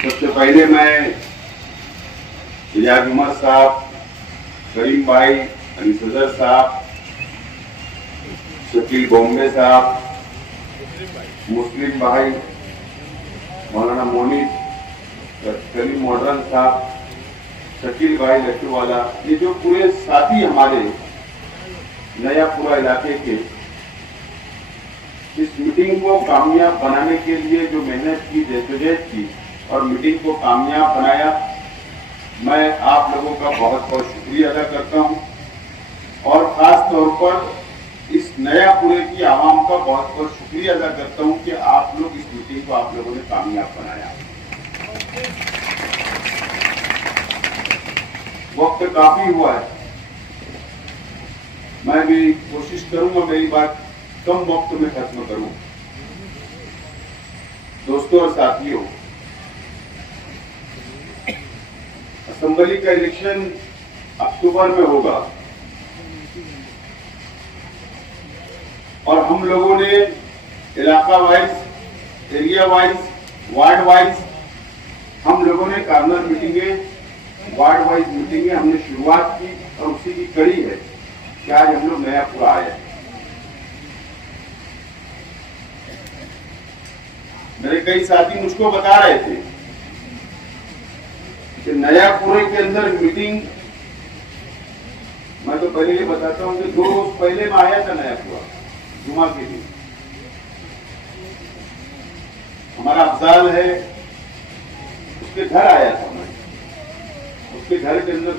सबसे पहले मैं इजाज उमर साहब, करीम भाई, अली सदर साहब, शकील बॉम्बे साहब, मुस्लिम भाई, मौलाना मोनिस, करीम मॉडर्न साहब, शकील भाई लट्टूवाला, ये जो पूरे साथी हमारे नयापुरा इलाके के इस मीटिंग को कामयाब बनाने के लिए जो मेहनत की, जद्दोजहद की और मीटिंग को कामयाब बनाया, मैं आप लोगों का बहुत बहुत शुक्रिया अदा करता हूं और खास तौर पर इस नयापुरे की आवाम का बहुत बहुत शुक्रिया अदा करता हूं कि आप लोग इस मीटिंग को आप लोगों ने कामयाब बनाया। वक्त काफी हुआ है, मैं भी कोशिश करूंगा मेरी बात कम वक्त में खत्म करूं। दोस्तों और साथियों, असेंबली का इलेक्शन अक्टूबर में होगा और हम लोगों ने इलाका wise, area wise, ward wise हम लोगों ने कार्नर मीटिंगें, वार्ड वाइज मीटिंगें हमने शुरुआत की और उसी की कड़ी है कि आज हम लोग नयापुरा आए। मेरे कई साथी मुझको बता रहे थे कि नयापुरे के अंदर मीटिंग, मैं तो पहले ये बताता हूं कि 2 रोज पहले मैं आया था नयापुरा जुमा के दिन। हमारा अफजाल है, उसके घर आया था मैं। उसके घर के अंदर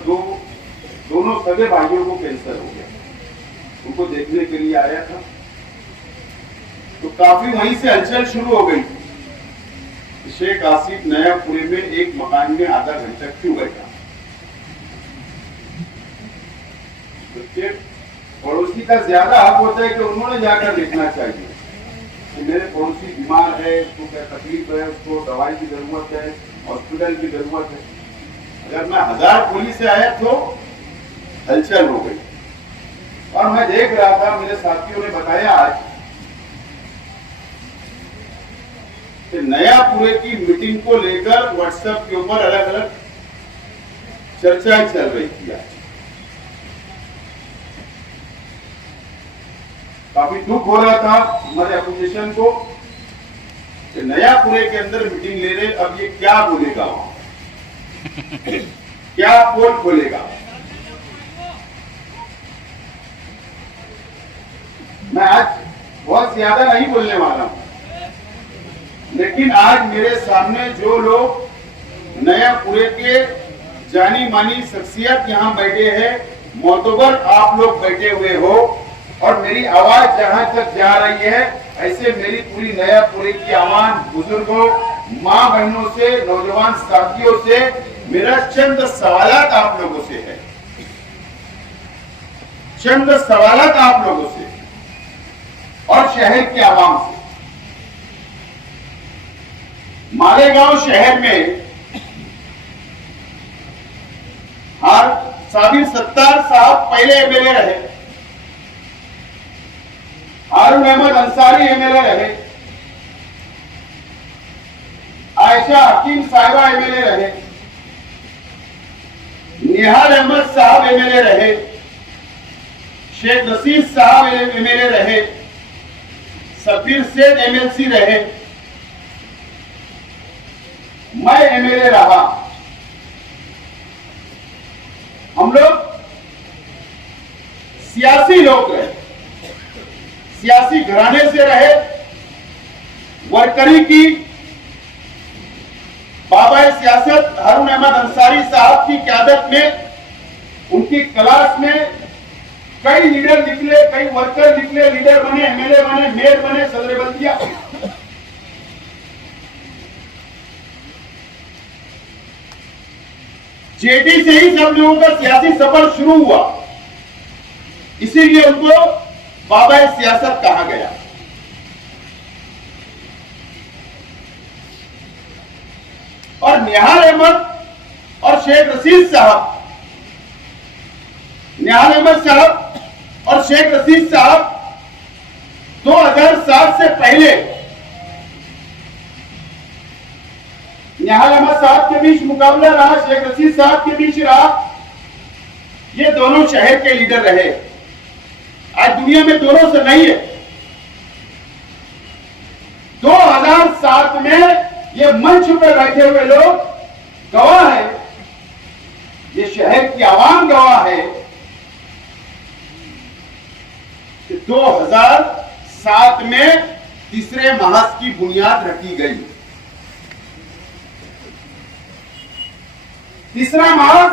दोनों सगे भाइयों को कैंसर हो गया, उनको देखने के लिए आया था। तो काफी वहीं से हलचल शुरू हो गई। शेख आसिफ नयापुरे में एक मकान में आधा घंटा क्यों बैठा? तो पड़ोसी का ज्यादा हक होता है कि उन्होंने जाकर देखना चाहिए कि मेरे पड़ोसी बीमार है, उसको क्या तकलीफ है, उसको दवाई की जरूरत है, हॉस्पिटल की जरूरत है। अगर मैं 1000 पुलिस से आया तो हलचल हो गई। और मैं देख रहा था, मेरे साथियों ने बताया आज कि नयापुरे की मीटिंग को लेकर व्हाट्सएप के ऊपर अलग अलग चर्चाएं चल रही थी। आज काफी दुख हो रहा था हमारे अपोजिशन को कि नयापुरे के अंदर मीटिंग ले रहे, अब ये क्या बोलेगा वहां, क्या पोल खोलेगा। मैं आज बहुत ज्यादा नहीं बोलने वाला हूं, लेकिन आज मेरे सामने जो लोग नयापुरे के जानी मानी शख्सियत यहां बैठे हैं, मोतबर आप लोग बैठे हुए हो और मेरी आवाज जहां तक जा रही है, ऐसे मेरी पूरी नयापुरे की आवाम, बुजुर्गों, मां बहनों से, नौजवान साथियों से मेरा चंद सवालात आप लोगों से है, चंद सवालात आप लोगों से और शहर के आवाम से। मालेगांव शहर में साबिर सत्तार साहब पहले एमएलए रहे, हारून अहमद अंसारी एमएलए रहे, आयशा हकीम साहिबा एमएलए रहे, निहाल अहमद साहब एमएलए रहे, शेख रशीद साहब एमएलए रहे, सफीर सेठ एमएलसी रहे, मैं एमएलए रहा। हम लोग सियासी लोग रहे, सियासी घराने से रहे, वर्करी की बाबा सियासत हारून अहमद अंसारी साहब की क़यादत में, उनकी क्लास में कई लीडर निकले, कई वर्कर निकले, लीडर बने, एमएलए बने, मेयर बने, सदर बल्दिया। जेडी से ही सब लोगों का सियासी सफर शुरू हुआ, इसीलिए उनको बाबा सियासत कहा गया। और निहाल अहमद और शेख रशीद साहब, निहाल अहमद साहब और शेख रशीद साहब 2007 से पहले निहाल अहमद साहब के बीच मुकाबला रहा, शेख रशीद साहब के बीच रहा। ये दोनों शहर के लीडर रहे। आज दुनिया में दोनों से नहीं है। 2007 में ये मंच पे बैठे हुए लोग गवाह है, ये शहर की आवाम गवाह है कि 2007 में तीसरे महाज की बुनियाद रखी गई। तीसरा महाज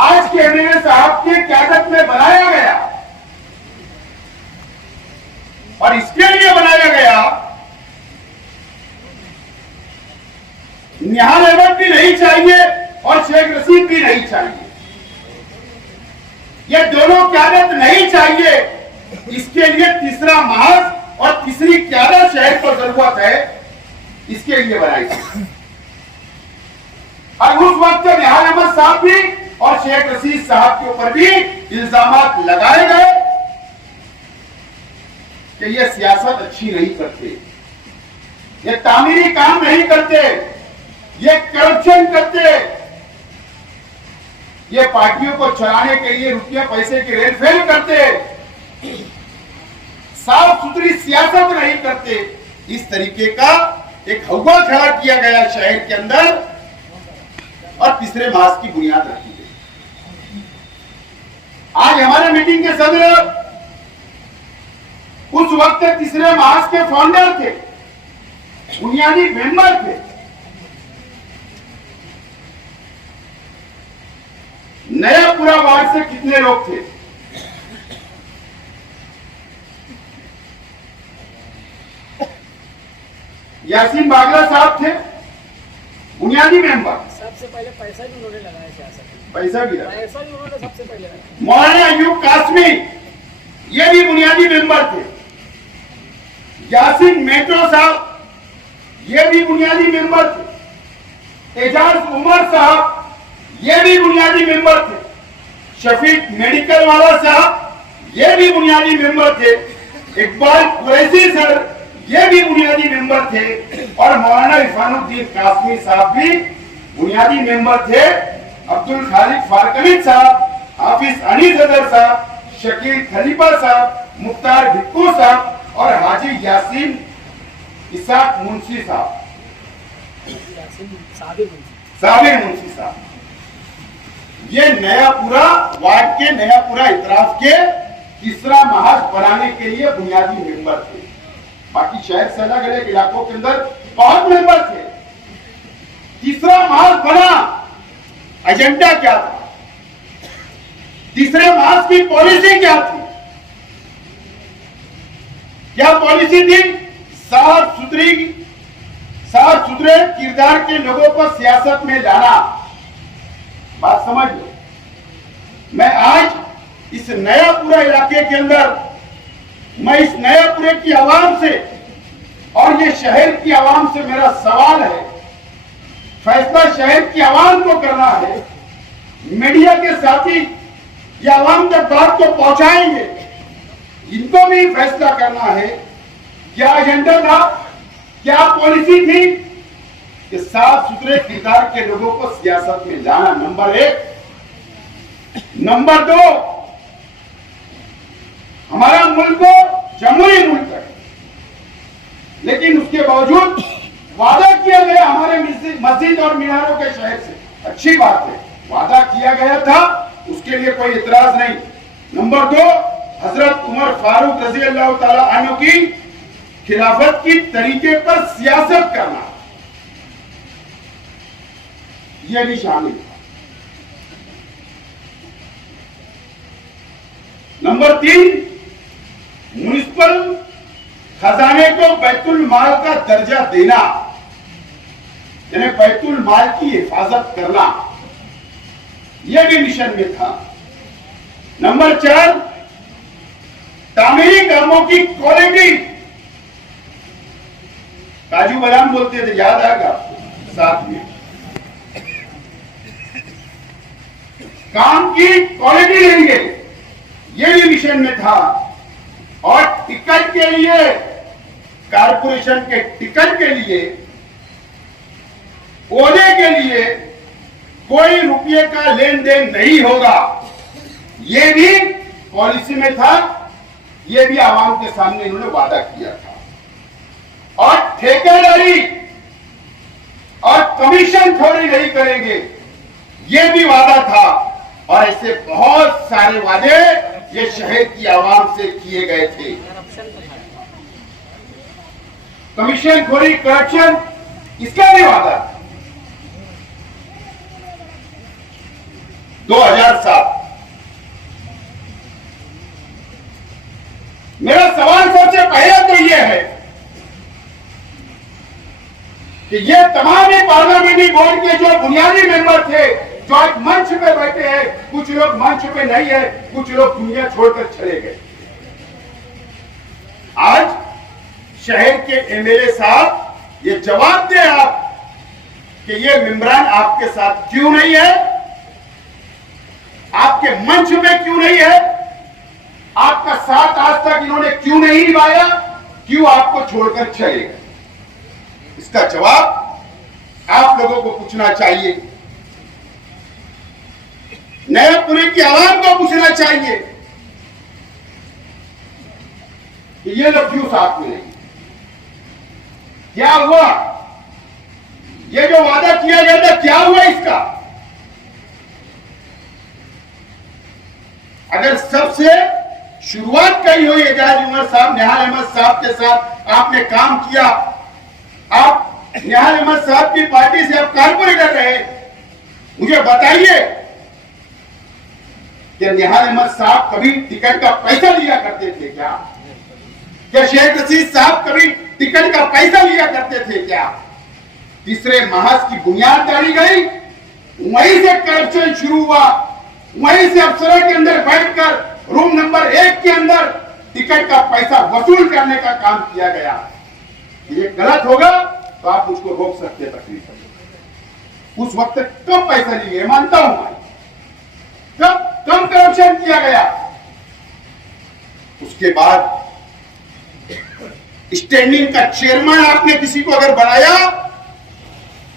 आज के एमएलए साहब की क्यादत में बनाया गया और इसके लिए बनाया गया। निहाल अहमद भी नहीं चाहिए और शेख रशीद भी नहीं चाहिए। ये दोनों क्यादत नहीं चाहिए। इसके लिए तीसरा महाज और तीसरी क्यादत शहर को जरूरत है, इसके लिए बनाई गई। और उस वक्त निहाल अहमद साहब भी और शेख रशीद साहब के ऊपर भी इल्जामात लगाए गए कि ये सियासत अच्छी नहीं करते, ये तामीरी काम नहीं करते, ये करप्शन करते, ये पार्टियों को चलाने के लिए रुपये पैसे की रेलफेल करते, साफ सुथरी सियासत नहीं करते। इस तरीके का एक हवा खड़ा किया गया शहर के अंदर और तीसरे महाज की बुनियाद रखी गई। आज हमारे मीटिंग के सदर उस वक्त तीसरे महाज के फाउंडर थे, बुनियादी मेंबर थे। नयापुरा वार्ड से कितने लोग थे? यासीन बागला साहब थे, बुनियादी मेंबर। सबसे पहले पैसा भी उन्होंने लगाया सियासत में। पैसा भी उन्होंने सबसे पहले लगाया। मौलाना अयूब कासमी ये भी बुनियादी मेंबर थे। यासीन मेट्रो साहब ये भी बुनियादी मेंबर थे। एजाज उमर साहब ये भी बुनियादी मेंबर थे। शफीक मेडिकल वाला साहब ये भी बुनियादी मेंबर थे। इकबाल कुरैशी सर ये भी बुनियादी मेंबर थे और मौलाना इरफानुद्दीन कासमी साहब भी बुनियादी मेंबर थे। अब्दुल खालिक फारकलीद साहब, हाफिज अनीस अदर साहब, शकील खलीफा साहब, मुख्तार भिक्कू साहब और हाजी यासीन इसाक मुंशी साहब, साबिर मुंशी साहब। ये नयापुरा वार्ड के, नयापुरा इतराफ के तीसरा महाज बनाने के लिए बुनियादी मेंबर थे। बाकी शहर से अलग अलग इलाकों के अंदर बहुत मेंबर थे। तीसरा महाज बना, एजेंडा क्या था? तीसरे महाज की पॉलिसी क्या थी? क्या पॉलिसी थी? साफ सुथरे किरदार के लोगों को सियासत में लाना। बात समझ लो। मैं आज इस नयापुरा इलाके के अंदर, मैं इस नयापुरे की आवाम से और ये शहर की आवाम से मेरा सवाल है, फैसला शहर की आवाम को करना है। मीडिया के साथी ये आवाम तक बात को पहुंचाएंगे, इनको भी फैसला करना है क्या एजेंडा था, क्या पॉलिसी थी कि साफ सुथरे किरदार के लोगों को सियासत में लाना, नंबर 1। नंबर 2, हमारा मुल्क जमहूरी मुल्क है, लेकिन उसके बावजूद वादा किया गया हमारे मस्जिद और मीनारों के शहर से। अच्छी बात है, वादा किया गया था, उसके लिए कोई इतराज नहीं। नंबर 2, हजरत उमर फारूक रजी अल्लाह ताला अन्हु की खिलाफत की तरीके पर सियासत करना, यह भी शामिल था। नंबर 3, म्युनिसिपल खजाने को बैतुल माल का दर्जा देना, यानी बैतुल माल की हिफाजत करना, यह भी मिशन में था। नंबर 4, तामीरी कामों की क्वालिटी, काजू बादाम बोलते थे, याद आएगा साथ में, काम की क्वालिटी लेंगे, यह भी मिशन में था। और टिकट के लिए, कारपोरेशन के टिकट के लिए ओहदे के लिए कोई रुपये का लेन देन नहीं होगा, ये भी पॉलिसी में था, ये भी आवाम के सामने इन्होंने वादा किया था। और ठेकेदारी और कमीशन खोरी नहीं करेंगे, ये भी वादा था। और ऐसे बहुत सारे वादे ये शहर की आवाम से किए गए थे। कमीशन खोरी, करप्शन, इसका भी वादा। 2007 मेरा सवाल सबसे पहले तो यह है कि ये तमाम ही पार्लियामेंट्री बोर्ड के जो बुनियादी मेंबर थे, जो आज मंच पे बैठे हैं, कुछ लोग मंच पे नहीं है, कुछ लोग दुनिया छोड़कर चले गए। आज शहर के एमएलए साहब ये जवाब दें आप कि ये मेंबरान आपके साथ क्यों नहीं है, आपके मंच में क्यों नहीं है, आपका साथ आज तक इन्होंने क्यों नहीं निभाया, क्यों आपको छोड़कर चले गए। इसका जवाब आप लोगों को पूछना चाहिए, नयापुरे की आवाम को पूछना चाहिए कि ये लोग क्यों साथ में नहीं, क्या हुआ, ये जो वादा किया गया था क्या हुआ इसका। अगर सबसे शुरुआत कही हुई एजाज उमर साहब, निहाल अहमद साहब के साथ आपने काम किया, आप निहाल अहमद साहब की पार्टी से आप कारपोरेटर रहे, मुझे बताइए कि निहाल अहमद साहब कभी टिकट का पैसा लिया करते थे क्या? क्या शेख रशीद साहब कभी टिकट का पैसा लिया करते थे क्या? तीसरे महाज की बुनियाद डाली गई, वहीं से करप्शन शुरू हुआ, वहीं से अफसरों के अंदर बैठकर रूम नंबर 1 के अंदर टिकट का पैसा वसूल करने का काम किया गया। ये गलत होगा तो आप मुझको रोक सकते हैं तकलीफ। उस वक्त कम पैसा लिए मानता हूं मैं, कम करप्शन किया गया। उसके बाद स्टैंडिंग का चेयरमैन आपने किसी को अगर बनाया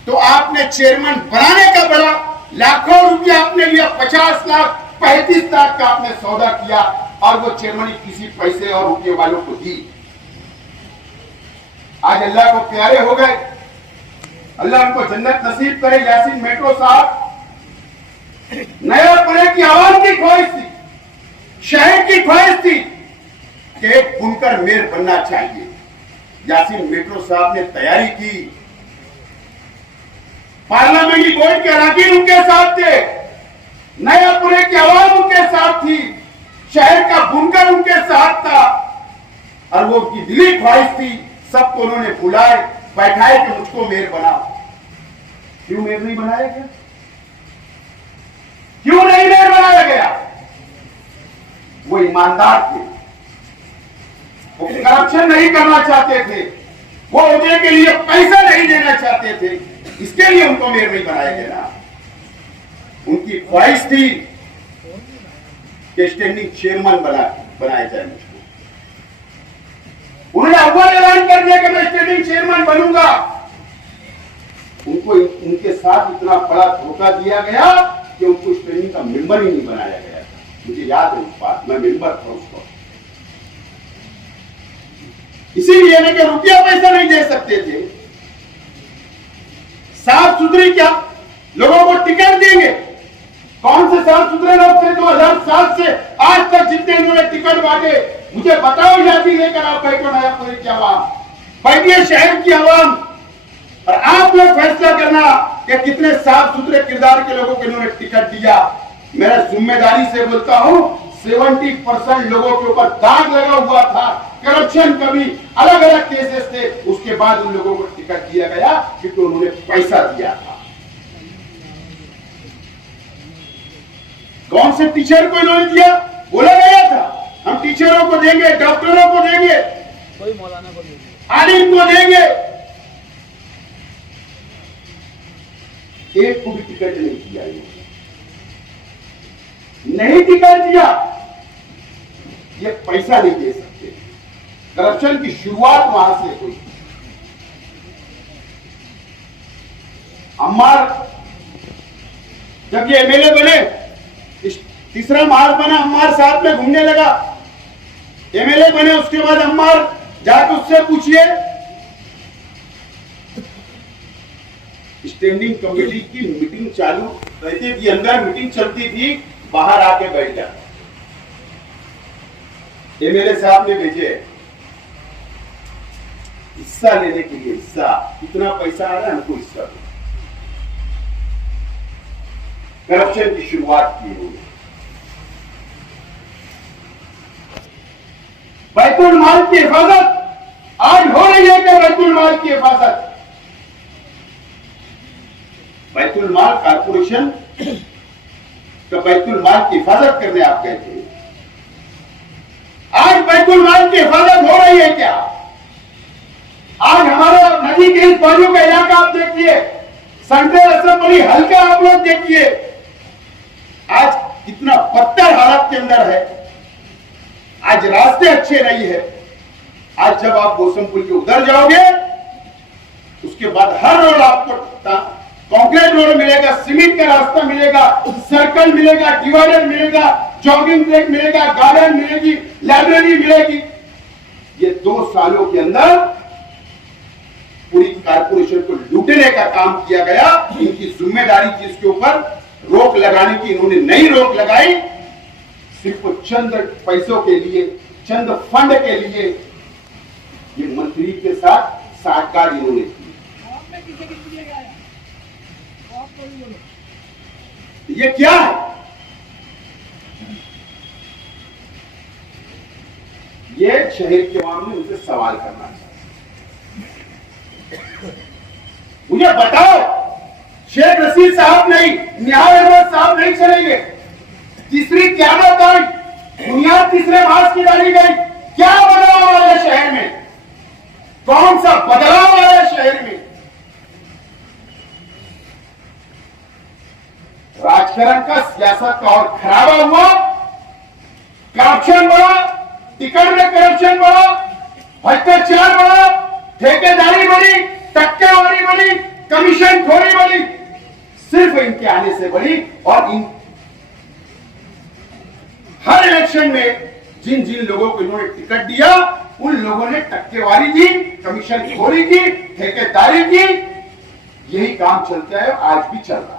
तो आपने चेयरमैन बनाने का बड़ा लाखों रुपया आपने लिया, 50 लाख 35 लाख का आपने सौदा किया और वो चेयरमैन किसी पैसे और रुपये वालों को दी। आज अल्लाह को प्यारे हो गए, अल्लाह उनको जन्नत नसीब करे। यासीन मेट्रो साहब, नयापुरे की आवाम की ख्वाहिश थी, शहर की ख्वाहिश थी कि एक बुनकर मेयर बनना चाहिए। यासीन मेट्रो साहब ने तैयारी की, पार्लियामेंट्री बोर्ड के अराकीन उनके साथ थे, नयापुरे की आवाम उनके साथ थी, शहर का बुनकर उनके साथ था और वो उनकी दिली ख्वाहिश थी। सबको उन्होंने बुलाए, बैठाए कि मुझको मेयर बनाओ। क्यों मेयर नहीं बनाया गया? क्यों नहीं मेयर बनाया गया? वो ईमानदार थे, वो करप्शन नहीं करना चाहते थे, वो ओहदे के लिए पैसा नहीं देना चाहते थे, इसके लिए उनको मेयर नहीं बनाया गया। उनकी ख्वाहिश थी कि स्टैंडिंग चेयरमैन बनाया जाए मुझको। उन्होंने अव्वल ऐलान कर दिया कि मैं स्टैंडिंग चेयरमैन बनूंगा। उनको उनके साथ इतना बड़ा धोखा दिया गया कि उनको स्टैंडिंग का मेंबर ही नहीं बनाया गया था। मुझे याद है उस बात, मैं मेंबर था उसको। इसीलिए ना कि रुपया पैसा नहीं दे सकते थे। साफ सुथरी क्या लोगों को टिकट देंगे? कौन से साफ सुथरे लोग थे 2007 से आज तक जितने इन्होंने टिकट बांटे? मुझे बताओ, यादी लेकर आप बैठो नयापुरे की आवाम, बैठिए शहर की आवाम, और आप लोग फैसला करना कि कितने साफ सुथरे किरदार के लोगों को इन्होंने टिकट दिया। मेरा जिम्मेदारी से बोलता हूं, 70% लोगों के ऊपर दाग लगा हुआ था, करप्शन का भी अलग अलग केसेस थे। उसके बाद उन लोगों को टिकट दिया गया क्योंकि उन्होंने पैसा दिया था। कौन से टीचर को इन्होंने दिया? बोला गया था हम टीचरों को देंगे, डॉक्टरों को देंगे, कोई मौलाना को देंगे, आलिम को देंगे। एक को भी टिकट नहीं दिया, नहीं टिकट दिया। ये पैसा नहीं दे सकते। करप्शन की शुरुआत वहां से हुई। अम्मार जब ये एमएलए बने, तीसरा मार्च बना, अम्मार साथ में घूमने लगा। एमएलए बने उसके बाद अम्मार जाकर उससे पूछिए, स्टैंडिंग कमेटी की मीटिंग चालू रहती थी, अंदर मीटिंग चलती थी, बाहर आके बैठ जाता। एमएलए साहब ने भेजे हिस्सा लेने के लिए, हिस्सा कितना पैसा आ रहा है हमको हिस्सा दो। करप्शन की शुरुआत की उन्होंने। बैतुल माल की हिफाजत आज हो रही है क्या? बैतुल माल की हिफाजत, बैतुल माल कारपोरेशन का बैतुल माल की हिफाजत करने आप गए थे। आज बैतुल माल की हिफाजत हो रही है क्या? आज हमारा नदी के इस बाजू का इलाका आप देखिए, सेंट्रल असेंबली हल्का आप लोग देखिए, आज कितना बदतर हालत के अंदर है। आज रास्ते अच्छे नहीं है। आज जब आप मौसम पुल के उधर जाओगे, उसके बाद हर रोड आपको कंक्रीट रोड मिलेगा, सीमेंट का रास्ता मिलेगा, सर्कल मिलेगा, डिवाइडर मिलेगा, जॉगिंग ट्रैक मिलेगा, गार्डन मिलेगी, लाइब्रेरी मिलेगी। ये 2 सालों के अंदर पूरी कारपोरेशन को लूटने का काम किया गया। इनकी जिम्मेदारी थी इसके ऊपर रोक लगाने की, इन्होंने नहीं रोक लगाई। सिर्फ चंद पैसों के लिए, चंद फंड के लिए ये मंत्री के साथ साझेदारी इन्होंने की। ये क्या है? ये शहर के मामले उनसे सवाल करना चाहिए। मुझे बताओ, शेख रशीद साहब नहीं, निहाल अहमद साहब नहीं चलेंगे, तीसरी क्यामत आई, बुनियाद तीसरे मास की डाली गई, क्या बदलाव आया शहर में? कौन सा बदलाव आया शहर में? राजकारण का, सियासत का और खराबा हुआ, करप्शन बढ़ा, टिकट में करप्शन बढ़ा, भ्रष्टाचार बढ़ा, ठेकेदारी बढ़ी, टक्केवारी बढ़ी, कमीशन खोरी बढ़ी, सिर्फ इनके आने से बढ़ी। और इन हर इलेक्शन में जिन जिन लोगों को इन्होंने टिकट दिया, उन लोगों ने टक्केवारी की, कमीशन खोरी की, ठेकेदारी की। यही काम चलता है, आज भी चल रहा है,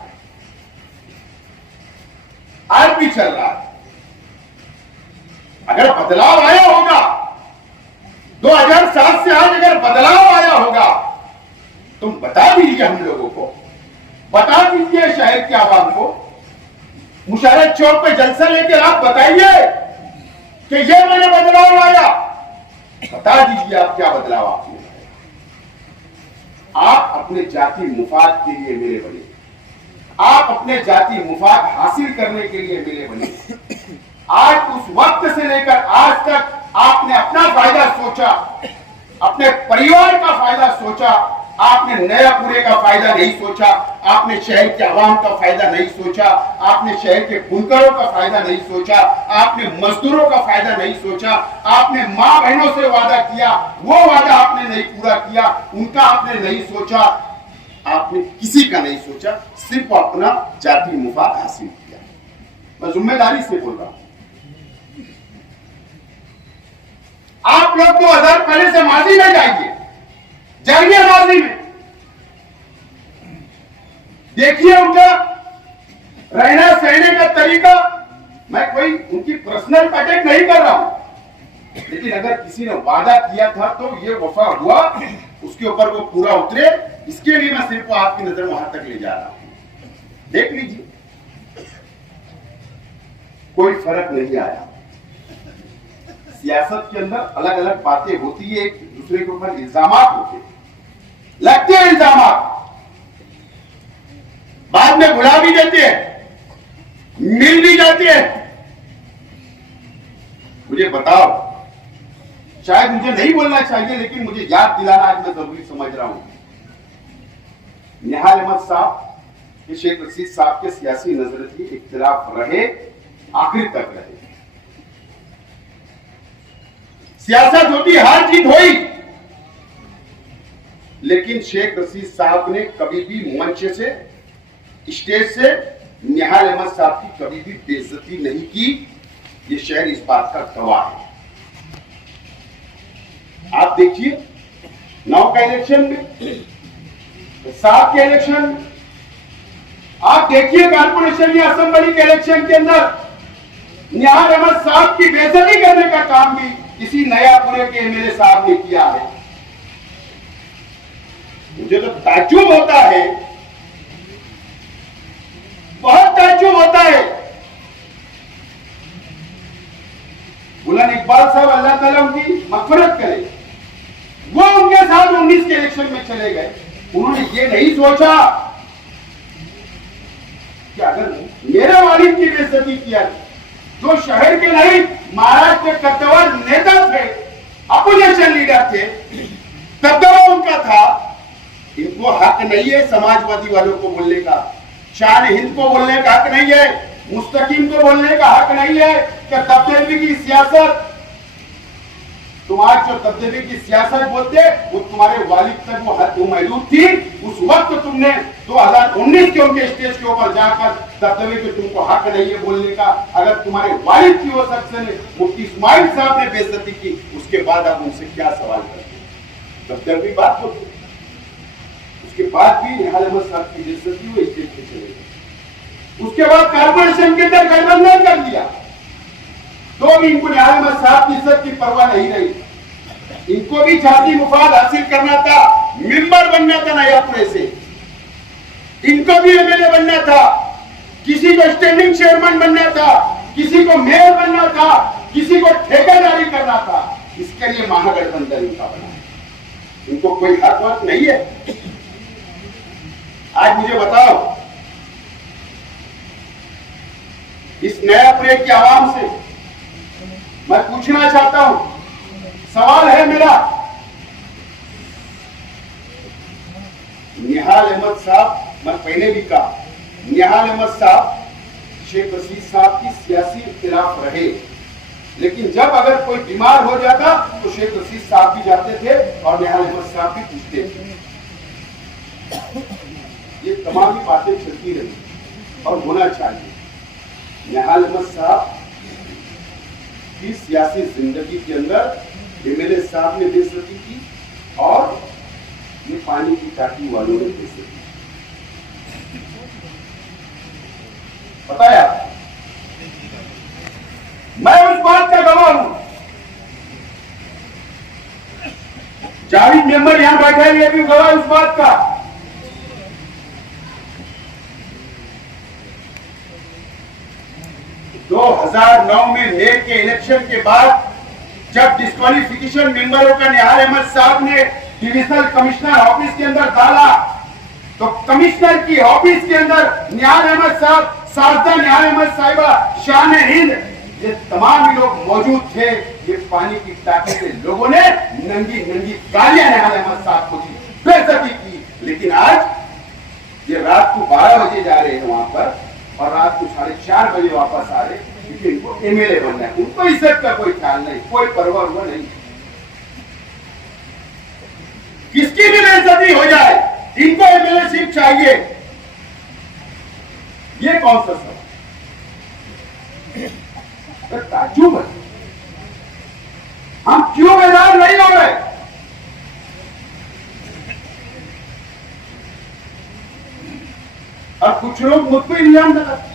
आज भी चल रहा है। अगर बदलाव आया होगा 2007 से आज, अगर बदलाव आया होगा, तुम बता दीजिए हम लोगों को, बता दीजिए शहर के आवाम को। मुशारफ चौक पे जलसा लेकर आप बताइए कि ये मैंने बदलाव लाया। बता दीजिए आप क्या बदलाव आपने लाया। आप अपने जाति मुफाद के लिए मेरे बने, आप अपने जाति मुफाद हासिल करने के लिए मेरे बने। आज उस वक्त से लेकर आज तक आपने अपना फायदा सोचा, अपने परिवार का फायदा सोचा, आपने नयापुरे का फायदा नहीं सोचा, आपने शहर के आवाम का फायदा नहीं सोचा, आपने शहर के बुनकरों का फायदा नहीं सोचा, आपने मजदूरों का फायदा नहीं सोचा, आपने मां बहनों से वादा किया, वो वादा आपने नहीं पूरा किया, उनका आपने नहीं सोचा, आपने किसी का नहीं सोचा, सिर्फ अपना जाति मुफाद हासिल किया। मैं जिम्मेदारी से बोल रहा हूं। आप लोग 2000 पहले से माजी में जाइए माजी में, देखिए उनका रहना सहने का तरीका। मैं कोई उनकी पर्सनल अटैक नहीं कर रहा हूं, लेकिन अगर किसी ने वादा किया था तो ये वफा हुआ, उसके ऊपर वो पूरा उतरे, इसके लिए मैं सिर्फ आपकी नजर वहां तक ले जा रहा हूं। देख लीजिए, कोई फर्क नहीं आया। सियासत के अंदर अलग अलग बातें होती है, एक दूसरे के ऊपर इल्जामात होते हैं, लगते हैं इल्जामात, बाद में भुला भी देते हैं, मिल भी जाते हैं। मुझे बताओ, शायद मुझे नहीं बोलना चाहिए, लेकिन मुझे याद दिलाना आज मैं जरूरी समझ रहा हूं। निहाल अहमद साहब के, शेख रशीद साहब के सियासी नजरिए इख्तिलाफ रहे, आखिर तक रहे। सियासत होती, हार जीत हुई, लेकिन शेख रशीद साहब ने कभी भी मंच से, स्टेज से निहाल अहमद साहब की कभी भी बेइज्जती नहीं की। ये शहर इस बात का गवाह है। आप देखिए 9 का इलेक्शन में, 7 के इलेक्शन में, आप देखिए कारपोरेशन या असेंबली के इलेक्शन के अंदर निहाल अहमद साहब की बेइज्जती करने का काम भी इसी नयापुरे के एमएलए साहब ने किया है। मुझे तो ताज्जुब होता है, बहुत ताज्जुब होता है। बुलंद इकबाल साहब, अल्लाह ताला उनकी मग़फ़िरत करे, वो उनके साथ 19 के इलेक्शन में चले गए। उन्होंने ये नहीं सोचा कि अगर मेरे वालिद की बेइज्जती किया, जो शहर के नहीं महाराष्ट्र के कद्दावर नेता थे, अपोजिशन लीडर थे, दबदबा उनका था, इनको हक नहीं है समाजवादी वालों को बोलने का, शान हिंद को बोलने का हक नहीं है, मुस्तकीम को बोलने का हक नहीं है कि दबदबे की सियासत, तुम आज जो दबदबे की सियासत बोलते वो तुम्हारे वालिद तक वो मौजूद थी। उस वक्त तुमने 2019 के उनके स्टेज के ऊपर जाकर दबदबे के तुमको हक नहीं है बोलने का। अगर तुम्हारे वालिद की वो शख्स ने मुफ्ती इस्माइल साहब ने बेइज्जती की, उसके बाद आप उनसे क्या सवाल करते? दबदबे बात होती, उसके बाद भी निहाल अहमद साहब की बेइज्जती हुई, स्टेज पे चले गए। उसके बाद कारपोरेशन के अंदर गठबंधन कर दिया, तो भी इनको निहाल अहमद साहब की इज्जत की परवाह नहीं रही। इनको भी जाती मुफाद हासिल करना था, मेंबर बनना था नयापुरे से, इनको भी एमएलए बनना था, किसी को स्टैंडिंग चेयरमैन बनना था, किसी को मेयर बनना था, किसी को ठेकेदारी करना था। इसके लिए महागठबंधन इनका बना, इनको कोई हक वक्त नहीं है। आज मुझे बताओ, इस नयापुरे की आवाम से मैं पूछना चाहता हूं, सवाल है मेरा, निहाल अहमद साहब, मैं पहले भी कहा, निहाल अहमद साहब शेख रशीद साहब की सियासी खिलाफ रहे, लेकिन जब अगर कोई बीमार हो जाता तो शेख रशीद साहब भी जाते थे और निहाल अहमद साहब भी पूछते थे। ये तमाम ही बातें चलती रही और होना चाहिए। निहाल अहमद साहब की सियासी जिंदगी के अंदर एमएलए साहब ने बेइज्जती की और ये पानी की टाकी वालों ने बेइज्जती की। पता है, मैं उस बात का गवाह हूं। जावेद मेंबर यहां बैठा है, ये भी गवाह उस बात का। दो 2009 में मेयर के इलेक्शन के बाद जब डिस्क्वालिफिकेशन मेंबरों का निहाल अहमद साहब ने डिविजनल कमिश्नर ऑफिस के अंदर डाला, तो कमिश्नर की ऑफिस के अंदर निहाल अहमद साहब, सारदा निहाल अहमद साहिबा, शान हिंद, ये तमाम लोग मौजूद थे। ये पानी की टाकी से लोगों ने नंगी नंगी गालियां निहाल अहमद साहब को दी, बेइज्जती की। लेकिन आज ये रात को 12 बजे जा रहे हैं वहां पर और रात को 4:30 बजे वापस आ रहे, क्योंकि इनको एमएलए बनना है, उनको इज्जत का कोई ख्याल नहीं, कोई परवाह हुआ नहीं। किसकी भी बेइज्जती हो जाए, इनको एमएलएशिप चाहिए। ये कौन सा सवाल? ताज्जुब है, हम क्यों बेदार नहीं हो रहे? और कुछ लोग मुझ पर इल्जाम लगाते,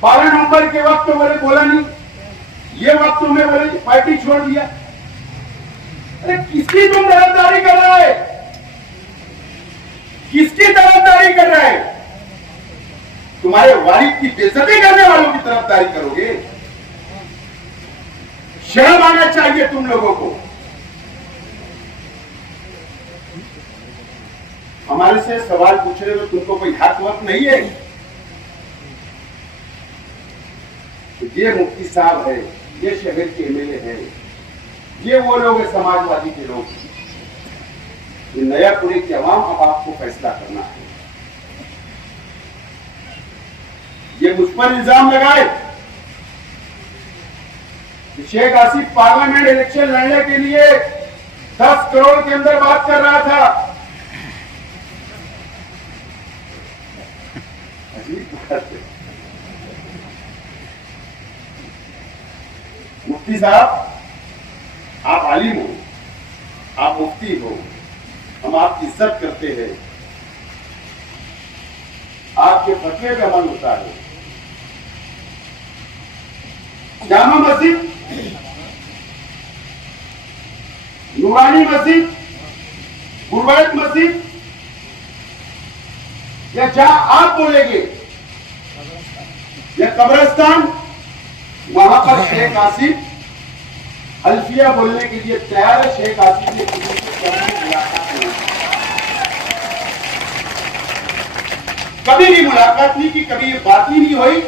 12 नवंबर के वक्त तो बोले बोला नहीं, ये वक्त में बोले पार्टी छोड़ दिया। अरे किसकी तुम तरफदारी कर रहे? किसकी तरफदारी कर रहे? तुम्हारे वालिद की बेइज्जती करने वालों की तरफदारी करोगे? शर्म आना चाहिए तुम लोगों को। हमारे से सवाल पूछ रहे हो, तुमको कोई हक वक्त नहीं है? ये मुफ्ती साहब है, ये शहर के एमएलए है, ये वो लोग है समाजवादी के लोग। ये नयापुरे की आवाम अब आपको फैसला करना है। ये मुझ पर इल्जाम लगाए कि शेख आसिफ पार्लियामेंट इलेक्शन लड़ने के लिए 10 करोड़ के अंदर बात कर रहा था। अजीब बात है। मुफ्ती साहब, आप आलिम हो, आप मुफ्ती हो, हम आपकी इज्जत करते हैं, आपके फतवे पे अमल होता है। जामा मस्जिद, नूरानी मस्जिद, गुरबैत मस्जिद, या जहां आप बोलेंगे, या कब्रिस्तान, वहां पर शेख आसिफ अल्फिया बोलने के लिए तैयार है। शेख आसिफ ने किसी से कभी मुलाकात नहीं, कभी भी मुलाकात नहीं की, कभी ये बात ही नहीं हुई।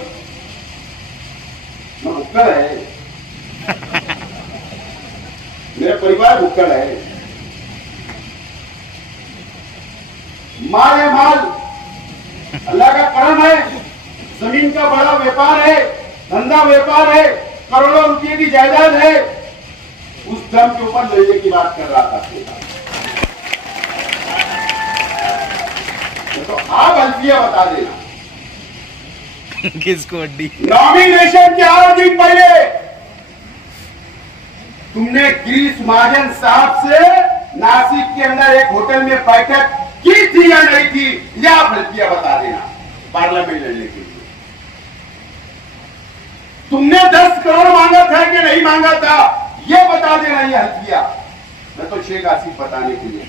भुक्कड़ है, मेरा परिवार भुक्कड़ है। माल है माल, अल्लाह का करम है, जमीन का बड़ा व्यापार है, धंधा व्यापार है, करोड़ों रुपए की जायदाद है। उस दम के ऊपर लेने की बात कर रहा था। तो आप अल्फिया बता देना किसको अड्डी। नॉमिनेशन के 8 दिन पहले तुमने गिरीश महाजन साहब से नासिक के अंदर एक होटल में बैठक की थी या नहीं थी, या आप अल्फिया बता देना पार्लियामेंट लड़ने के लिए। तुमने 10 करोड़ मांगा था कि नहीं मांगा था, यह बता देना। ये अल्फिया मैं तो शेख आसिफ बताने के लिए,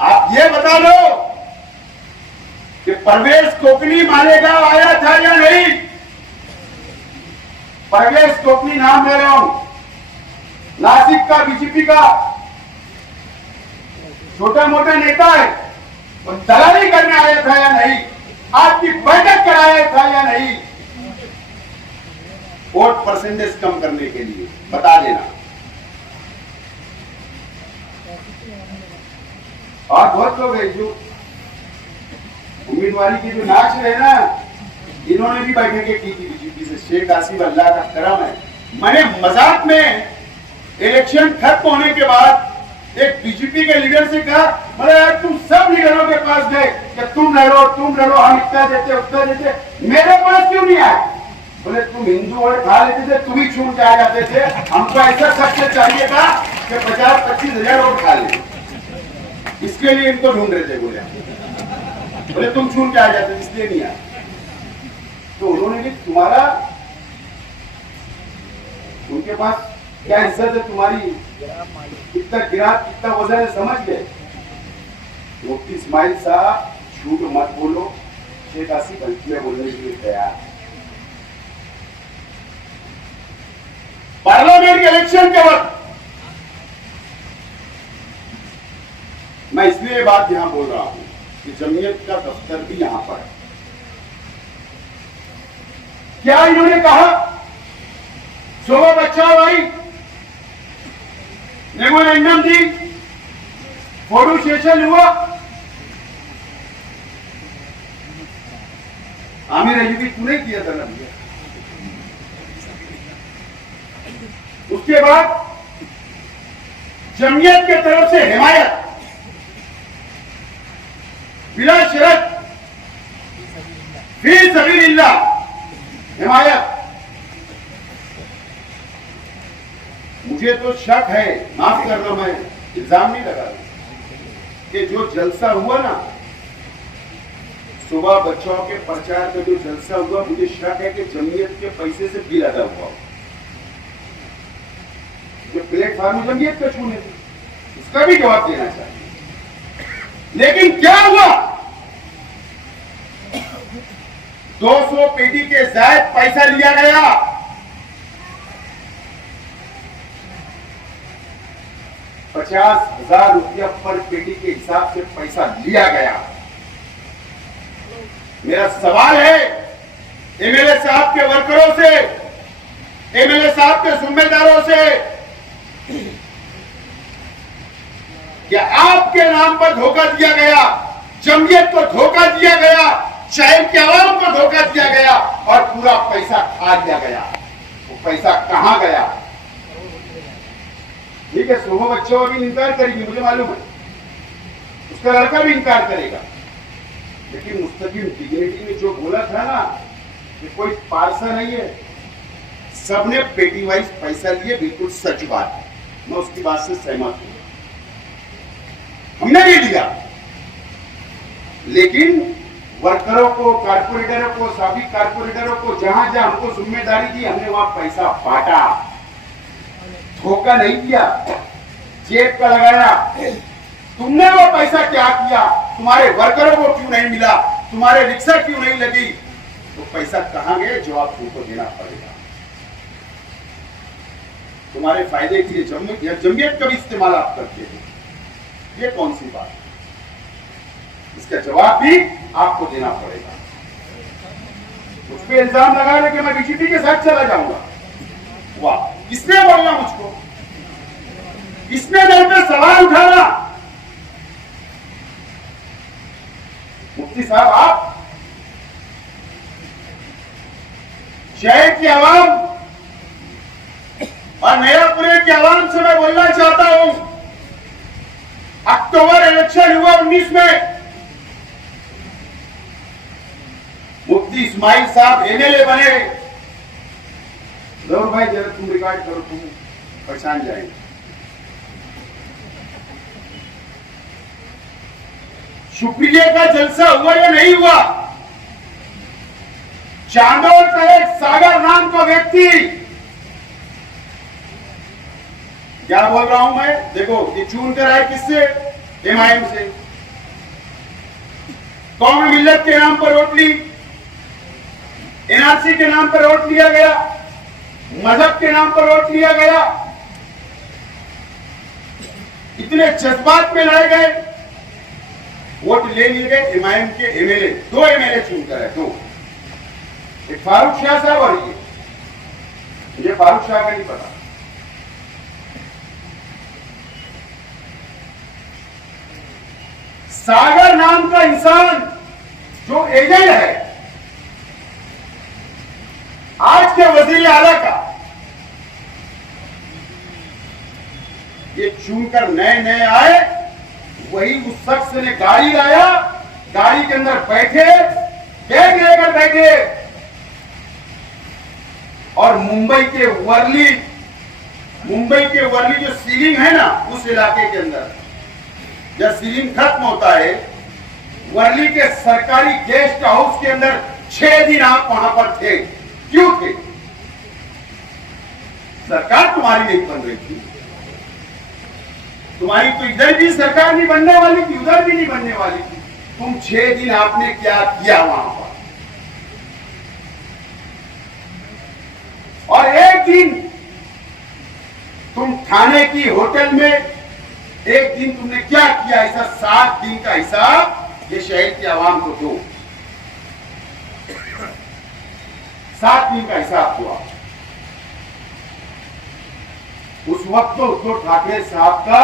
आप ये बता दो कि परवेज कोकनी मालेगांव आया था या नहीं। परवेज कोकनी नाम ले रहा हूं, नासिक का बीजेपी का छोटा मोटा नेता है, वो दलाली करने आया था या नहीं, आपकी बैठक कराया था या नहीं, वोट परसेंटेज कम करने के लिए, बता देना। और बहुत लोग हैं जो उम्मीदवारी की जो नाच रहे ना, इन्होंने भी बैठकें की थी बीजेपी से। शेख आसिफ अल्लाह का करम है, मैंने मजाक में इलेक्शन खत्म होने के बाद एक बीजेपी के लीडर से कहा, बोले यार तुम सब लीडरों के पास गए कि तुम लड़ो, हम इतना देते उतना देते, मेरे पास क्यों नहीं आए? बोले तुम हिंदू वोट खा लेते थे, तुम ही छूट के आ जाते थे, हमको ऐसा शख्स चाहिए था कि 50-25 हजार वोट खा ले, इसके लिए इनको ढूंढ रहे थे। बोले तुम छूट के आ जाते, इसलिए नहीं आए। तो उन्होंने भी तुम्हारा, उनके पास क्या इज्जत है तुम्हारी, कितना गिरा कितना वजन है, समझ गए। मुफ्ती इस्माइल साहब झूठ मत बोलो, शेख आसिफ अल्फिया बोलने के लिए तैयार। पार्लियामेंट के इलेक्शन के वक्त मैं इसलिए बात यहां बोल रहा हूं कि जमीयत का दफ्तर भी यहां पर है। क्या इन्होंने कहा शोभा बच्चा भाई मेमोरेंडम दी, फोटो सेशन हुआ, आमिर अयूबी तूने किया था ना भैया। उसके बाद जमीयत के तरफ से हिमायत बिला शर्त फी सबीलिल्लाह हिमायत। मुझे तो शक है, माफ करना, मैं इल्जाम नहीं लगा रहा कि जो जलसा हुआ ना सुबह बच्चों के प्रचार का, जो जलसा हुआ, मुझे शक है कि जमीयत के पैसे से बिल अदा हुआ। जो प्लेटफॉर्म जमीयत का छूने थे, इसका भी जवाब देना चाहिए। लेकिन क्या हुआ, 200 पेटी के जायद पैसा लिया गया। ₹50,000 पर पेटी के हिसाब से पैसा लिया गया। मेरा सवाल है एमएलए साहब के वर्करों से, एमएलए साहब के जिम्मेदारों से, क्या आपके नाम पर धोखा दिया गया, जमीयत को धोखा दिया गया, शहर के आवाम को धोखा दिया गया और पूरा पैसा खा लिया गया? वो पैसा कहां गया? ठीक है, सोमो बच्चों अभी इनकार करेगी, मुझे मालूम है, उसका लड़का भी इनकार करेगा, लेकिन मुस्तकिम डिग्निटी में जो बोला था ना कि कोई पारसा नहीं है, सबने पेटी वाइज पैसा लिए, बिल्कुल सच बात है, मैं उसकी बात से सहमत हूं, हमने भी लिया, लेकिन वर्करों को, कारपोरेटरों को, सभी कारपोरेटरों को जहां जहां हमको जिम्मेदारी दी, हमने वहां पैसा बांटा, धोखा नहीं किया, जेब का लगाया। तुमने वो पैसा क्या किया? तुम्हारे वर्करों को क्यों नहीं मिला? तुम्हारे रिक्शा क्यों नहीं लगी? तो पैसा कहां गए? जवाब तुमको देना पड़ेगा। तुम्हारे फायदे के लिए जमयत का भी इस्तेमाल आप करते हो, ये कौन सी बात है? इसका जवाब भी आपको देना पड़ेगा। मुझ पे इल्जाम लगाने के मैं बीजेपी के साथ चला जाऊंगा, वाह, किसने बोलना मुझको? किसने मेरे पे सवाल उठाना? मुफ्ती साहब, आप शहर की आवाम और नयापुरे की आवाम से मैं बोलना चाहता हूं, अक्टूबर इलेक्शन हुआ 19 में, मुफ्ती इस्माइल साहब एमएलए बने। जरूर भाई, जरा तुम रिकॉर्ड करो, तुम पहचान जाएंगे। शुक्रिया का जलसा हुआ या नहीं हुआ? चांदोद का एक सागर नाम का व्यक्ति, क्या बोल रहा हूं मैं, देखो ये चुन कर आए किससे? एमआईएम से। कौम मिल्लत के नाम पर वोट ली, एनआरसी के नाम पर वोट लिया गया, मजहब के नाम पर वोट लिया गया, इतने जज्बात में लाए गए, वोट ले लिए गए। एमआईएम के एमएलए, 2 एमएलए चुनकर है, 2, एक फारूक शाह साहब और ये फारूक शाह का नहीं पता। सागर नाम का इंसान जो एजेंट है आज के वजीर आला का, ये चुनकर नए नए आए, वही उस शख्स ने गाड़ी लाया, गाड़ी के अंदर बैठे, बैग लेकर बैठे और मुंबई के वर्ली जो सीलिंग है ना, उस इलाके के अंदर जब सीलिंग खत्म होता है, वर्ली के सरकारी गेस्ट हाउस के अंदर 6 दिन आप वहां पर थे। क्यों थे? सरकार तुम्हारी नहीं बन रही थी, तुम्हारी तो इधर भी सरकार नहीं बनने वाली थी, उधर भी नहीं बनने वाली थी। तुम 6 दिन आपने क्या किया वहां पर? और एक दिन तुम थाने की होटल में, एक दिन तुमने क्या किया? ऐसा 7 दिन का हिसाब ये शहर की आवाम को दो। 7 दिन का हिसाब हुआ। उस वक्त तो उद्धव ठाकरे साहब का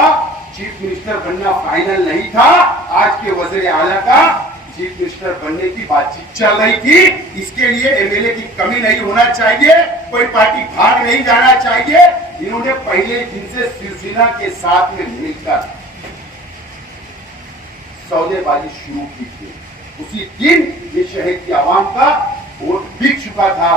चीफ मिनिस्टर बनना फाइनल नहीं था, आज के वजीर आला का चीफ मिनिस्टर बनने की बातचीत चल रही थी। इसके लिए एमएलए की कमी नहीं होना चाहिए, कोई पार्टी भाग नहीं जाना चाहिए। इन्होंने पहले दिन से शिवसेना के साथ में मिलकर सौदेबाजी शुरू की थी। उसी दिन ये शहर की आवाम का वोट बिक चुका था,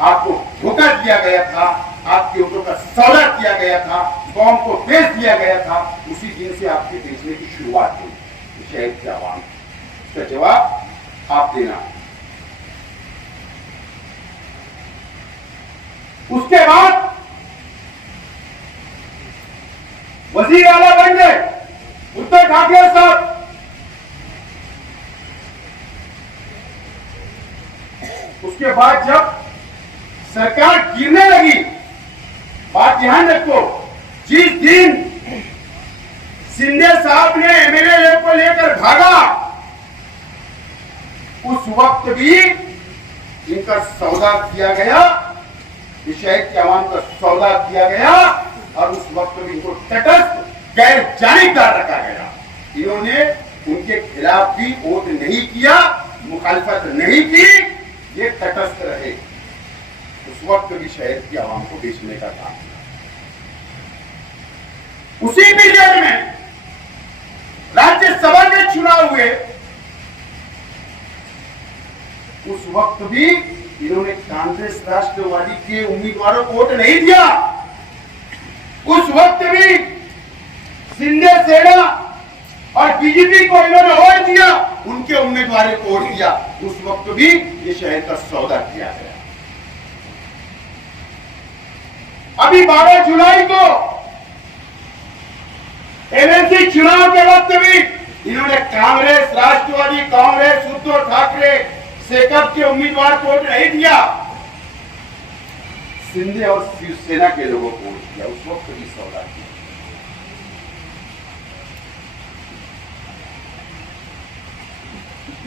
आपको धोखा दिया गया था, आपके वोटों का सौदा किया गया था, कौम को बेच दिया गया था। उसी दिन से आपके बेचने की शुरुआत हुई शहर की आवाम। इसका जवाब आप देना। उसके बाद वजीर आला बन गए उद्धव ठाकरे साहब। उसके बाद जब सरकार गिरने लगी, बात ध्यान रखो, जिस दिन शिंदे साहब ने एमएलए को लेकर भागा, उस वक्त भी इनका सौदा किया गया, शहर की आवाम का सौदा किया गया, और उस वक्त भी इनको तटस्थ गैर जानिबदार रखा गया। इन्होंने उनके खिलाफ भी वोट नहीं किया, मुखालफत नहीं की, ये तटस्थ रहे। उस वक्त भी शहर की आवाम को बेचने का काम किया। उसी पीरियड में राज्यसभा के चुनाव हुए, उस वक्त भी इन्होंने कांग्रेस राष्ट्रवादी के उम्मीदवारों को वोट नहीं दिया। उस वक्त भी शिंदे सेना और बीजेपी को इन्होंने वोट दिया, उनके उम्मीदवारों को वोट दिया। उस वक्त भी ये शहर का सौदा किया गया। अभी 12 जुलाई को एमएलसी चुनाव के वक्त भी इन्होंने कांग्रेस, राष्ट्रवादी कांग्रेस, उद्धव ठाकरे, सेकअप के उम्मीदवार को वोट नहीं दिया, शिंदे और शिवसेना के लोगों को वोट दिया। उस वक्त भी सौदा किया।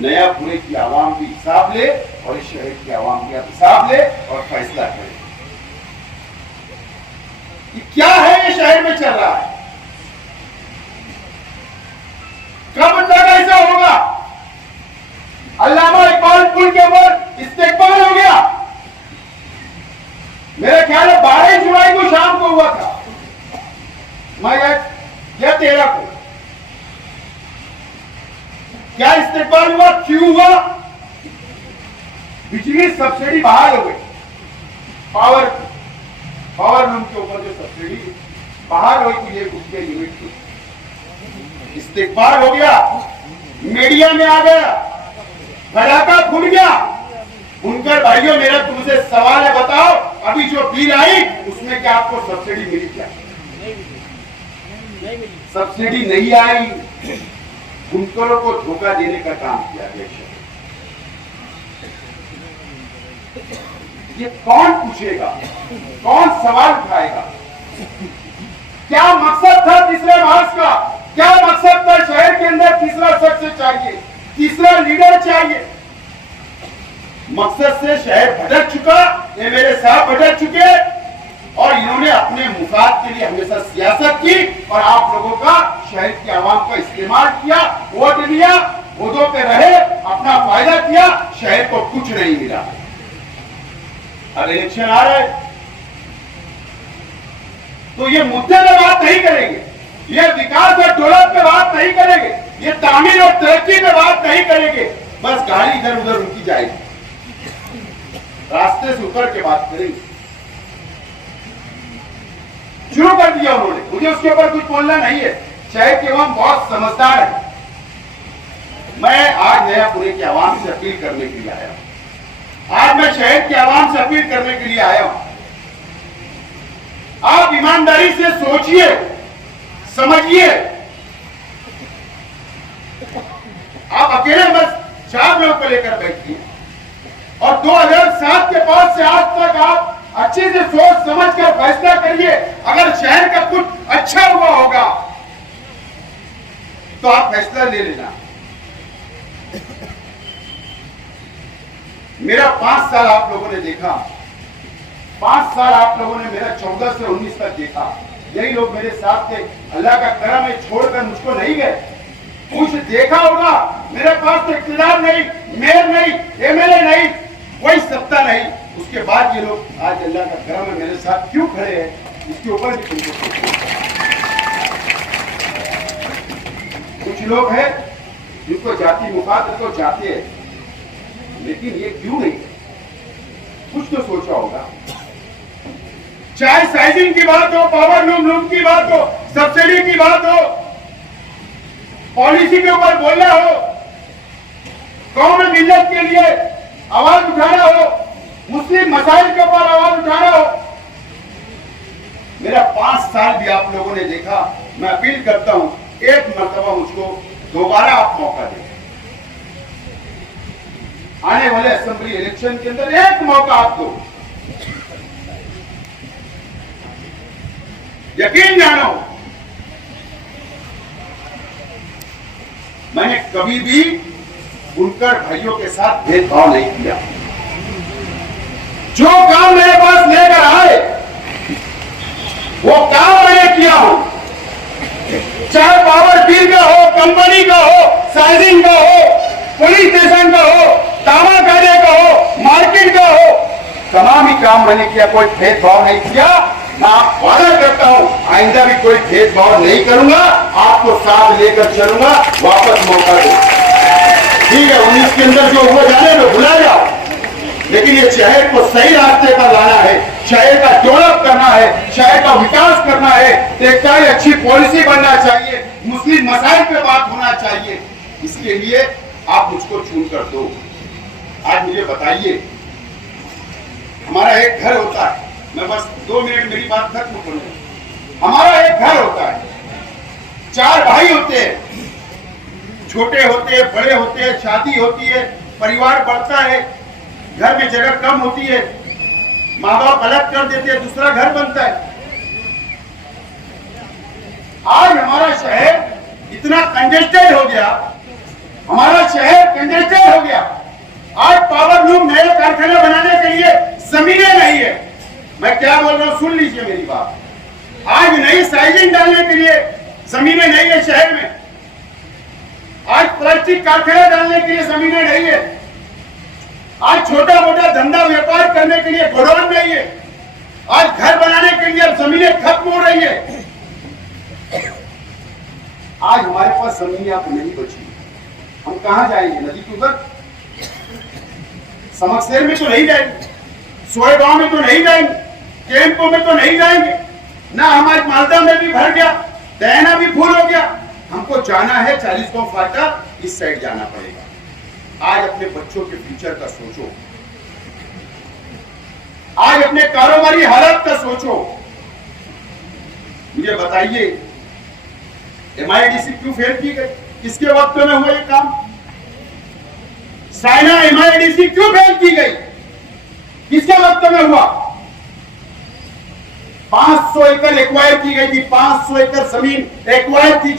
नयापुरे की आवाम भी हिसाब ले और इस शहर की आवाम भी हिसाब ले और फैसला करे कि क्या है ये शहर में चल रहा है, कब तक ऐसा होगा। अल्लामा इकबाल पुल के ऊपर इस्तेकबाल हो गया, मेरा ख्याल है 12 जुलाई को शाम को हुआ था, मैं या 13 को। क्या इस्तेकबाल हुआ, क्यों हुआ? बिजली सब्सिडी बहाल हो गई, पावर लूम के ऊपर जो सब्सिडी बहाल हुई थी, उसके लिमिट थी। इस्तेकबाल हो गया, मीडिया में आ गया, भड़ाका फूट गया। बुनकर भाइयों, मेरा तुमसे सवाल है, बताओ अभी जो बिल आई उसमें क्या आपको सब्सिडी मिली? क्या नहीं मिली। सब्सिडी नहीं आई। बुनकरों को धोखा देने का काम किया गया। ये कौन पूछेगा, कौन सवाल उठाएगा? क्या मकसद था तीसरे मार्च का? क्या मकसद था शहर के अंदर तीसरा शख्स चाहिए, तीसरा लीडर चाहिए? मकसद से शहर भटक चुका, ये मेरे साथ भटक चुके, और इन्होंने अपने मुफाद के लिए हमेशा सियासत की और आप लोगों का, शहर की आवाम का इस्तेमाल किया, वोट लिया, वोटों पे रहे, अपना फायदा किया, शहर को कुछ नहीं मिला। अब इलेक्शन आ रहा है तो ये मुद्दे पे बात नहीं करेंगे, ये विकास और दौलत पे बात नहीं करेंगे, ये तामीर और तरक्की पे बात नहीं करेंगे, बस गाड़ी इधर उधर रुकी जाएगी, रास्ते से उतर के बात करेंगे। शुरू कर दिया उन्होंने, मुझे उसके ऊपर कुछ बोलना नहीं है। शहर के आवाम बहुत समझदार है। मैं आज नयापुरे की आवाम से अपील करने के लिए आया हूं। आज मैं शहर की आवाम से अपील करने के लिए आया हूं। आप ईमानदारी से सोचिए, समझिए। आप अकेले बस 4 लोगों को लेकर बैठिए और 2007 के बाद से आज तक आप अच्छे से सोच समझ कर फैसला करिए। अगर शहर का कुछ अच्छा हुआ होगा तो आप फैसला ले लेना। मेरा 5 साल आप लोगों ने देखा, 5 साल आप लोगों ने मेरा 14 से 19 तक देखा। यही लोग मेरे साथ थे, अल्लाह का करम है, छोड़कर मुझको नहीं गए। कुछ देखा होगा, मेरे पास तो इख्तियार नहीं, मेयर नहीं, एमएलए नहीं, कोई सत्ता नहीं। उसके बाद ये लोग आज अल्लाह का करम है मेरे साथ क्यों खड़े हैं, इसके ऊपर भी तुमको सोचना। कुछ लोग हैं जिनको जाति मुखात तो जाते हैं, लेकिन ये क्यों नहीं, कुछ तो सोचा होगा। चाहे साइजिंग की बात हो, पावर लूम की बात हो, सब्सिडी की बात हो, पॉलिसी के ऊपर बोलना हो, कौम मिल्लत के लिए आवाज उठाना हो, मुस्लिम मसाइल के ऊपर आवाज उठाना हो। मेरा 5 साल भी आप लोगों ने देखा। मैं अपील करता हूं, एक मर्तबा मुझको दोबारा आप मौका दें। आने वाले असेंबली इलेक्शन के अंदर एक मौका आप दो। यकीन जानो, मैंने कभी भी बुनकर भाइयों के साथ भेदभाव नहीं किया। जो काम मेरे पास लेकर आए वो काम मैंने किया हूं, चाहे पावर बिल का हो, कंपनी का हो, साइजिंग का हो, पुलिस स्टेशन का हो, तामा कार्य का हो, मार्केट का हो, तमाम ही काम मैंने किया। कोई भेदभाव नहीं किया। मैं वादा करता हूं आइंदा भी कोई भेदभाव नहीं करूंगा, आपको साथ लेकर चलूंगा। वापस मौका दो, ठीक है। 19 के अंदर जो हुआ जाने दो, भुला जाओ, लेकिन ये शहर को सही रास्ते पर लाना है, शहर का डेवलप करना है, शहर का विकास करना है, एक अच्छी पॉलिसी बनना चाहिए, मुस्लिम मसाइल पे बात होना चाहिए। इसके लिए आप मुझको चुन कर दो। आज मुझे बताइए, हमारा एक घर होता है, मैं बस 2 मिनट मेरी बात खत्म करूंगा। हमारा एक घर होता है, 4 भाई होते हैं, छोटे होते हैं, बड़े होते हैं, शादी होती है, परिवार बढ़ता है, घर में जगह कम होती है, माँ बाप अलग कर देते हैं, दूसरा घर बनता है। आज हमारा शहर इतना कंजेस्टेड हो गया, हमारा शहर कंजेस्टेड हो गया। आज पावर लूम नए कारखाने बनाने के लिए जमीनें नहीं है। मैं क्या बोल रहा हूं, सुन लीजिए मेरी बात। आज नई साइजिंग डालने के लिए जमीनें नहीं है शहर में। आज प्लास्टिक कारखाने डालने के लिए जमीनें नहीं है। आज छोटा मोटा धंधा व्यापार करने के लिए गोडाउन नहीं है। आज घर बनाने के लिए जमीनें खत्म हो रही है। आज हमारे पास जमीन आप नहीं बची, हम कहां जाएंगे? नदी के ऊपर, समकसेर में तो नहीं जाएंगे, सोए गांव में तो नहीं जाएंगे, कैंपों में तो नहीं जाएंगे ना। हमारे मालदा में भी भर गया, दयाना भी फुल हो गया। हमको जाना है 40 गांव फाटा, इस साइड जाना पड़ेगा। आज अपने बच्चों के फ्यूचर का सोचो, आज अपने कारोबारी हालात का सोचो। मुझे बताइए, MIDC क्यों फेल की गई? किसके वक्त में हुआ ये काम? साइना MIDC क्यों फेल की गई? किसके वक्त में हुआ? 500 एकड़ एक्वायर की गई थी, 500 एकड़ जमीन एक्वायर थी।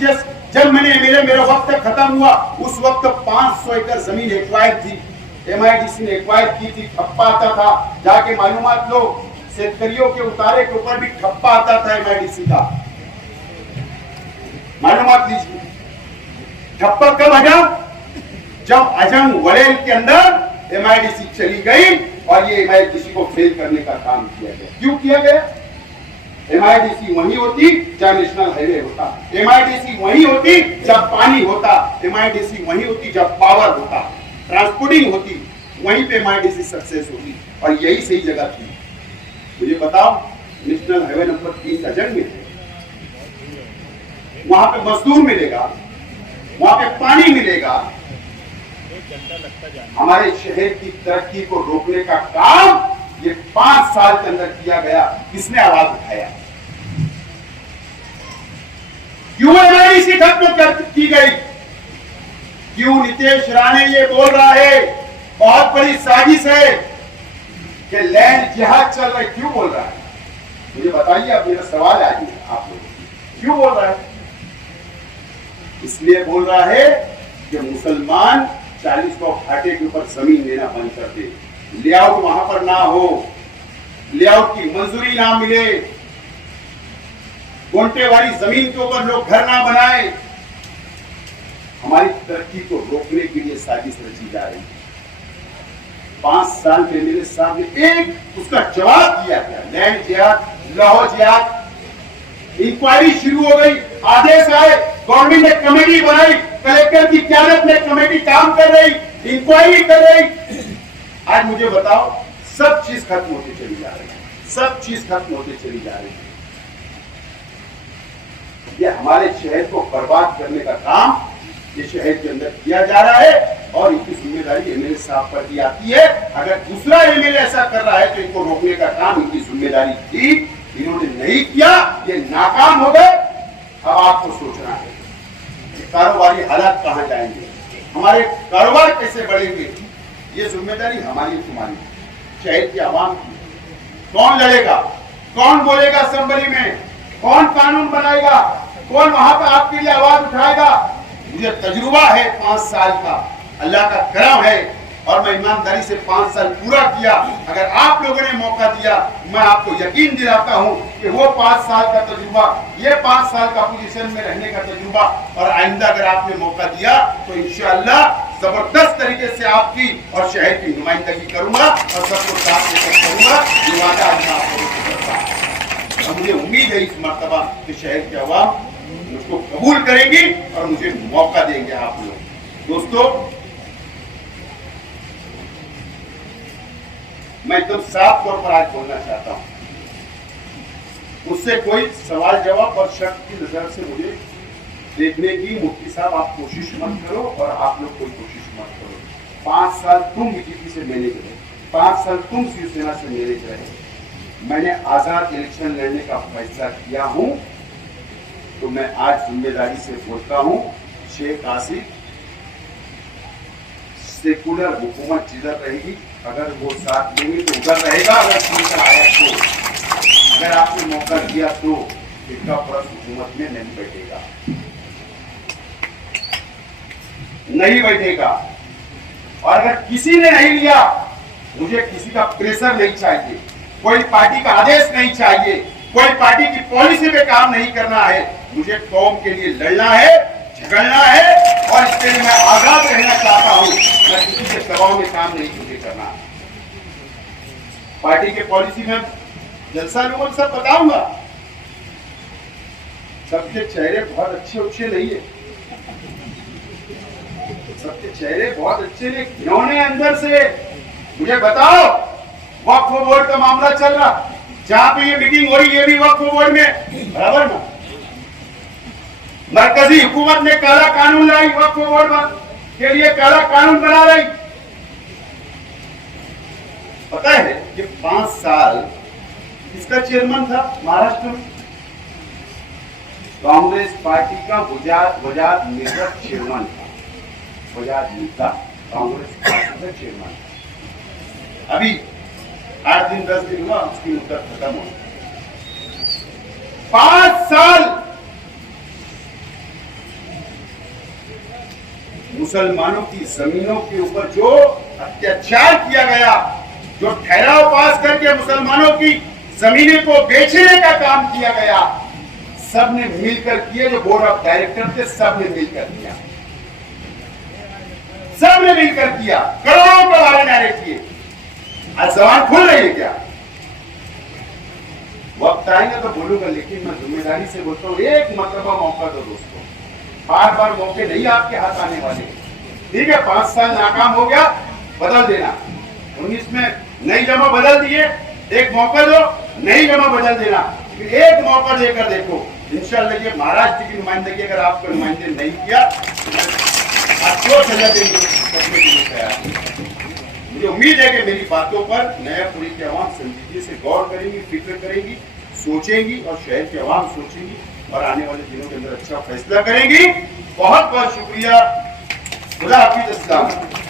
जब मेरा वक्त खत्म हुआ, उस वक्त 500 एकड़ जमीन एक्वायर थी, MIDC ने एक्वायर की थी। ठप्पा आता था, जाके मालूमात लो, शेतकरियों के उतारे के ऊपर भी ठप्पा आता था MIDC का, मालूमात लीजिए। ठप्पा कब हटा? जब अजंग वलेल के अंदर MIDC चली गई और ये MIDC को फेल करने का काम किया गया। क्यों किया गया? MIDC वही होती जब नेशनल हाईवे होता, MIDC वही होती जब पानी होता, MIDC वही होती जब पावर होता, ट्रांसपोर्टिंग होती, वहीं पे MIDC सक्सेस होती। और यही सही जगह थी। मुझे बताओ, नेशनल हाईवे नंबर 3 अजंग में है, वहां पे मजदूर मिलेगा, वहां पे पानी मिलेगा। हमारे शहर की तरक्की को रोकने का काम ये 5 साल के अंदर किया गया। किसने आवाज उठाया? क्यों MIDC खत्म की गई? क्यों नितेश राणे ये बोल रहा है बहुत बड़ी साजिश है कि लैंड जिहाद चल रहा है? क्यों बोल रहा है? मुझे बताइए। अब मेरा सवाल आज है आप लोगों से, क्यों बोल रहा है? इसलिए बोल रहा है कि मुसलमान 40 गांव फाटे के ऊपर जमीन लेना बंद कर दे, लेआउट वहां पर ना हो, लेआउट की मंजूरी ना मिले, गोंटे वाली जमीन के ऊपर लोग घर ना बनाए। हमारी तरक्की को रोकने के लिए साजिश रची जा रही है। 5 साल में मेरे सामने एक उसका जवाब दिया गया, लैंड जिहाद, लाहौर जिहाद। इंक्वायरी शुरू हो गई, आदेश आए, गवर्नमेंट ने कमेटी बनाई, कलेक्टर की क्यादत में कमेटी काम कर रही, इंक्वायरी कर रही। आज मुझे बताओ, सब चीज खत्म होती चली जा रही है, सब चीज खत्म होती चली जा रही है। ये हमारे शहर को बर्बाद करने का काम ये शहर के अंदर किया जा रहा है और इनकी जिम्मेदारी MLA साहब पर भी आती है। अगर दूसरा MLA ऐसा कर रहा है तो इनको रोकने का काम इनकी जिम्मेदारी थी, इन्होंने नहीं किया, ये नाकाम हो गए। अब आपको सोचना है कि कारोबारी हालात कहां जाएंगे, हमारे कारोबार कैसे बढ़ेंगे। ये जिम्मेदारी हमारी तुम्हारी, शहर की आवाम की। कौन लड़ेगा, कौन बोलेगा असेंबली में, कौन कानून बनाएगा, कौन वहां पर आपके लिए आवाज उठाएगा। मुझे तजुर्बा है 5 साल का, अल्लाह का करम है और मैं ईमानदारी से 5 साल पूरा किया। अगर आप लोगों ने मौका दिया, मैं आपको यकीन दिलाता हूं कि वो 5 साल का तजुर्बा, ये 5 साल का पोजीशन में रहने का तजुर्बा और आइंदा अगर आपने मौका दिया तो इंशाअल्लाह जबरदस्त तरीके से आपकी और शहर की नुमाइंदगी करूंगा और सबको साथ लेकर करूंगा। ये वादा आज मैं आपको करता हूं। और मुझे उम्मीद है इस मर्तबा कि शहर के अवाम मुझको कबूल करेंगी और मुझे मौका देंगे आप लोग। दोस्तों, मैं एकदम साफ तौर पर आज बोलना चाहता हूं, मुझसे कोई सवाल जवाब और शक की नजर से मुझे देखने की मुफ्ती साहब आप कोशिश मत करो और आप लोग कोई कोशिश मत करो। 5 साल तुम बीजेपी से मैनेज रहे, 5 साल तुम शिवसेना से मैनेज रहे, मैंने आजाद इलेक्शन लड़ने का फैसला किया हूं, तो मैं आज जिम्मेदारी से बोलता हूं, शेख आसिफ सेकुलर हुकूमत जिधर रहेगी, अगर वो साथ देंगे तो उधर रहेगा, अगर शिवसेना आया तो, अगर आपने मौका दिया तो इसका फर्क हुकूमत में नहीं बैठेगा, नहीं बैठेगा। और अगर किसी ने नहीं लिया, मुझे किसी का प्रेशर नहीं चाहिए, कोई पार्टी का आदेश नहीं चाहिए, कोई पार्टी की पॉलिसी पे काम नहीं करना है, मुझे कौम के लिए लड़ना है, झगड़ना है और इसके लिए मैं आजाद रहना चाहता हूं। मैं किसी के दबाव में काम नहीं मुझे करना। पार्टी के पॉलिसी में जलसा लोगों को सब बताऊंगा। सबके चेहरे बहुत अच्छे नहीं है, सबके चेहरे बहुत अच्छे नहीं, घिनौने अंदर से। मुझे बताओ, वक्फ बोर्ड का मामला चल रहा, जहां पे ये मीटिंग हो रही, ये भी वक्फ बोर्ड में बराबर ना। मरकजी हुकूमत ने काला कानून लाई, वक्फ बोर्ड के लिए काला कानून बना रही। पता है ये 5 साल किसका चेयरमैन था महाराष्ट्र में? कांग्रेस पार्टी का वजाद मिर्जा चेयरमैन था, वजाद मिर्जा कांग्रेस पार्टी का चेयरमैन। अभी 8 दिन 10 दिन हुआ, उसकी मुद्दत खत्म हो। 5 साल मुसलमानों की जमीनों के ऊपर जो अत्याचार किया गया, जो ठहराव पास करके मुसलमानों की जमीनें को बेचने का काम किया गया, सबने मिलकर किया। जो बोर्ड ऑफ डायरेक्टर थे, सबने मिलकर किया, सबने मिलकर किया, करोड़ों का वाले नारे किए। आज जबान खुल रही है क्या? वक्त आएगा तो बोलूंगा, लेकिन मैं जिम्मेदारी से बोलता हूं, एक मरतबा मौका दो दोस्तों, बार बार मौके नहीं आपके हाथ आने वाले। ठीक है, 5 साल नाकाम हो गया, बदल देना। 19 में नई जमा बदल दिए, एक मौका दो, नई जमा बदल देना। लेकिन एक मौका देकर देखो, इंशाल्लाह ये महाराष्ट्र की नुमाइंदगी अगर आपको नुमाइंदे नहीं किया, आप जो सजा देंगे करने के लिए तैयार। मुझे उम्मीद है कि मेरी बातों पर नयापुरी की आवाम संजीदगी से गौर करेंगी, फिक्र करेंगी, सोचेंगी और शहर की आवाम सोचेंगी और आने वाले दिनों के अंदर अच्छा फैसला करेंगी। बहुत बहुत शुक्रिया। खुदा हाफिज़। अस्सलाम।